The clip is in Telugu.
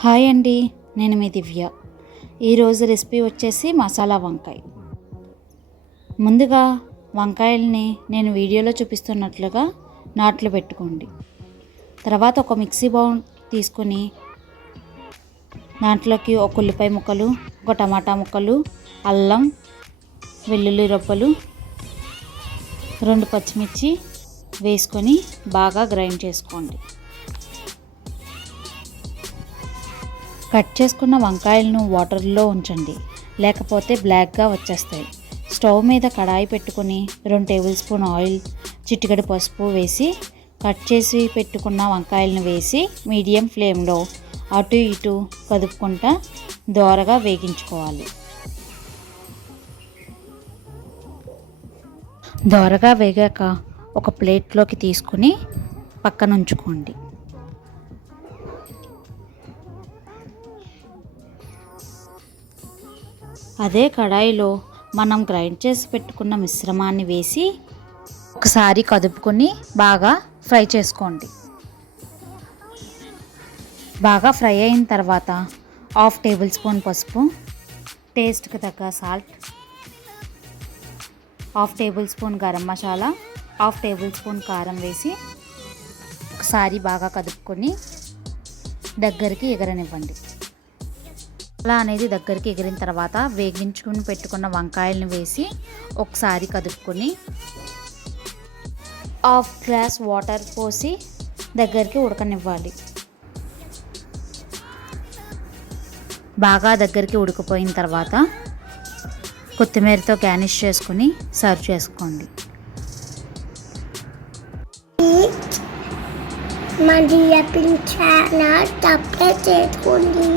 హాయ్ అండి, నేను మీ దివ్య. ఈరోజు రెసిపీ వచ్చేసి మసాలా వంకాయ. ముందుగా వంకాయల్ని నేను వీడియోలో చూపిస్తున్నట్లుగా నాట్లు పెట్టుకోండి. తర్వాత ఒక మిక్సీ బౌల్ తీసుకుని దాంట్లోకి ఒక ఉల్లిపాయ ముక్కలు, ఒక టమాటా ముక్కలు, అల్లం వెల్లుల్లి రొప్పలు, 2 పచ్చిమిర్చి వేసుకొని బాగా గ్రైండ్ చేసుకోండి. కట్ చేసుకున్న వంకాయలను వాటర్లో ఉంచండి, లేకపోతే బ్లాక్గా వచ్చేస్తాయి. స్టవ్ మీద కడాయి పెట్టుకొని 2 టేబుల్ స్పూన్ ఆయిల్, చిటికెడు పసుపు వేసి కట్ చేసి పెట్టుకున్న వంకాయలను వేసి మీడియం ఫ్లేమ్లో అటు ఇటు కదుపుకుంటా దోరగా వేగించుకోవాలి. దోరగా వేగాక ఒక ప్లేట్లోకి తీసుకుని పక్కన ఉంచుకోండి. అదే కడాయిలో మనం గ్రైండ్ చేసి పెట్టుకున్న మిశ్రమాన్ని వేసి ఒకసారి కదుపుకొని బాగా ఫ్రై చేసుకోండి. బాగా ఫ్రై అయిన తర్వాత 1/2 టేబుల్ స్పూన్ పసుపు, టేస్ట్కి తగ్గ salt, 1/2 table spoon garam masala, 1/2 table spoon కారం వేసి ఒకసారి బాగా కదుపుకొని దగ్గరికి ఎగరనివ్వండి. మసాలా అనేది దగ్గరికి ఎగిరిన తర్వాత వేగించుకుని పెట్టుకున్న వంకాయలను వేసి ఒకసారి కదుపుకొని 1/2 గ్లాస్ వాటర్ పోసి దగ్గరికి ఉడకనివ్వాలి. బాగా దగ్గరికి ఉడికిపోయిన తర్వాత కొత్తిమీరతో గార్నిష్ చేసుకుని సర్వ్ చేసుకోండి. మా దివ్య ఛానల్ సబ్స్క్రైబ్ చేసుకోండి.